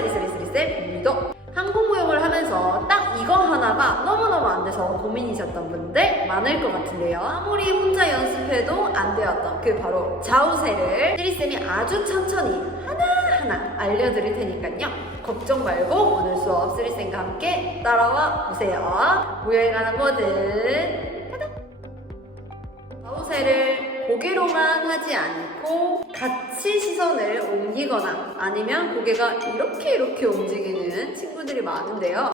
쓰리쓰리쓰리쓰리 미도 항공무용을 하면서 딱 이거 하나가 너무너무 안 돼서 고민이셨던 분들 많을 것 같은데요. 아무리 혼자 연습해도 안 되었던 그 바로 좌우세를 쓰리쌤이 아주 천천히 하나하나 알려드릴 테니까요. 걱정 말고 오늘 수업 쓰리쌤과 함께 따라와 보세요. 무여행 하는 뭐든 좌우세를 고개로만 하지 않고 같이 시선을 옮기거나 아니면 고개가 이렇게 이렇게 움직이는 친구들이 많은데요.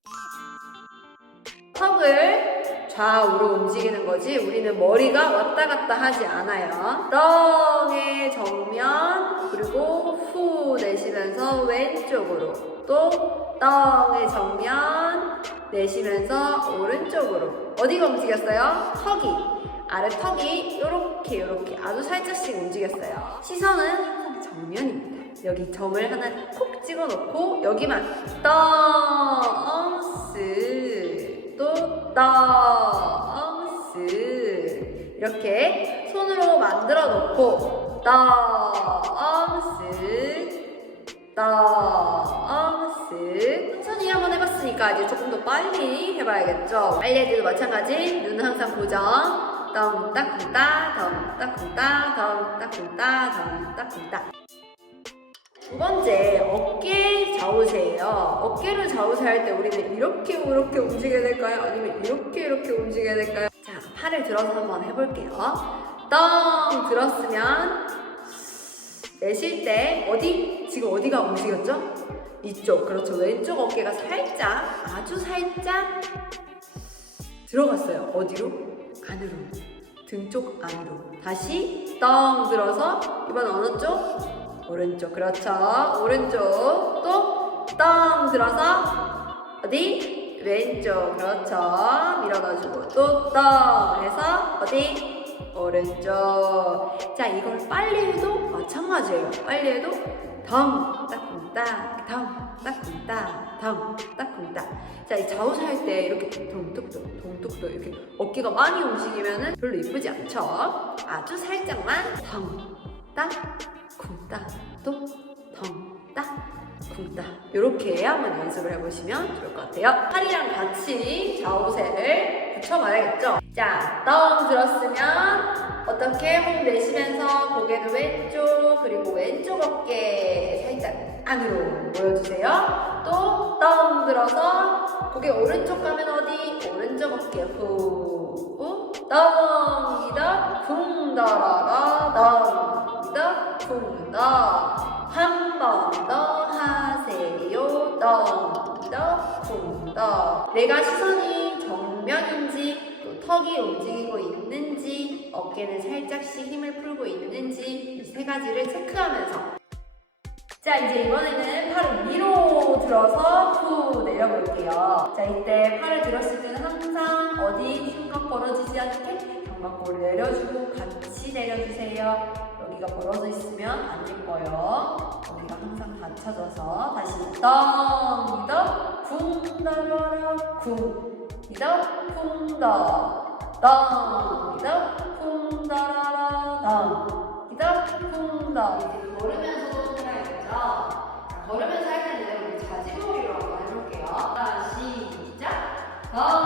턱을 좌우로 움직이는 거지 우리는 머리가 왔다 갔다 하지 않아요. 덩의 정면 그리고 후 내쉬면서 왼쪽으로 또 덩의 정면 내쉬면서 오른쪽으로 어디가 움직였어요? 턱이 아래 턱이 요렇게 요렇게. 아주 살짝씩 움직였어요. 시선은 정면입니다. 여기 점을 하나 콕 찍어놓고 여기만. 덩스. 또 덩스. 이렇게 손으로 만들어 놓고 덩스. 덩스. 천천히 한번 해봤으니까 이제 조금 더 빨리 해봐야겠죠? 빨리 해도 마찬가지. 눈은 항상 고정 덩따쿵따 덩따쿵따 덩따쿵따 덩따쿵따 두 번째 어깨 좌우세예요 어깨를 좌우세할 때 우리는 이렇게 이렇게 움직여야 될까요? 아니면 이렇게 이렇게 움직여야 될까요? 자 팔을 들어서 한번 해볼게요 덩 들었으면 내쉴 때 어디? 지금 어디가 움직였죠? 이쪽 그렇죠 왼쪽 어깨가 살짝 아주 살짝 들어갔어요 어디로? 안으로. 등 쪽 안으로. 다시 덩 들어서 이번 어느 쪽? 오른쪽. 그렇죠. 오른쪽 또 덩 들어서 어디? 왼쪽. 그렇죠. 밀어넣어주고 또 덩 해서 어디? 오른쪽. 자 이걸 빨리 해도 마찬가지예요. 빨리 해도 덩 따쿵따 덩 따쿵따 덩 따쿵따 자이 좌우사할 때 이렇게 동뚝뚝 동뚝 뚝 이렇게 어깨가 많이 움직이면은 별로 이쁘지 않죠? 아주 살짝만 덩따 쿵따 또덩따 쿵따. 이렇게 한번 연습을 해보시면 좋을 것 같아요. 팔이랑 같이 좌우세를 붙여봐야겠죠? 자, 덩 들었으면 어떻게 호흡 내쉬면서 고개를 왼쪽 그리고 왼쪽 어깨 살짝 안으로 모여주세요. 또덩 들어서 고개 오른쪽 가면 어디? 오른쪽 어깨 후, 후, 덩, 이다, 쿵, 더라라, 덩, 이다, 쿵, 더. 한번 더 하세요. 덩, 이다, 쿵, 더. 내가 시선이 정면인지 또 턱이 움직이고 있는지 어깨는 살짝씩 힘을 풀고 있는지 이 세 가지를 체크하면서. 자 이제 이번에는 팔을 위로 들어서 후 내려볼게요. 자 이때 팔을 들었을 때는 항상 어디 중간 벌어지지 않게 견갑골 내려주고 같이 내려주세요. 여기가 벌어져 있으면 안 예뻐요. 여기가 항상 받쳐져서 다시 덩 이더 쿵 더러라 쿵 이더 쿵더 덩 이더 쿵 더러라 덩 이더 쿵더 이제 걸으면서 해야겠죠? 자, 걸으면서 할 때는 우리 자지머리로 한번 해볼게요. 자 시작. 덩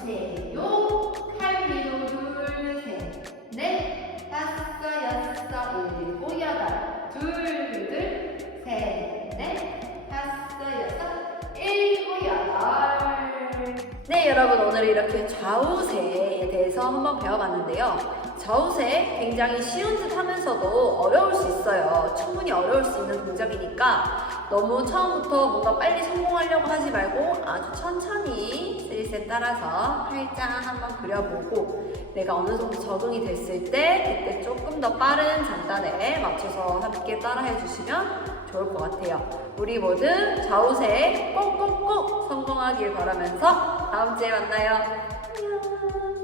세요. 팔 위로 둘셋넷 다섯 여섯 일곱 여덟 둘둘 셋넷 다섯 여섯 일곱 여덟 네, 여러분 오늘 이렇게 좌우세에 대해서 한번 배워봤는데요. 좌우색 굉장히 쉬운 듯 하면서도 어려울 수 있어요. 충분히 어려울 수 있는 동작이니까 너무 처음부터 뭔가 빨리 성공하려고 하지 말고 아주 천천히 스리셋 따라서 팔짱 한번 그려보고 내가 어느 정도 적응이 됐을 때 그때 조금 더 빠른 장단에 맞춰서 함께 따라해 주시면 좋을 것 같아요. 우리 모두 좌우색 꼭꼭꼭 성공하길 바라면서 다음 주에 만나요. 안녕.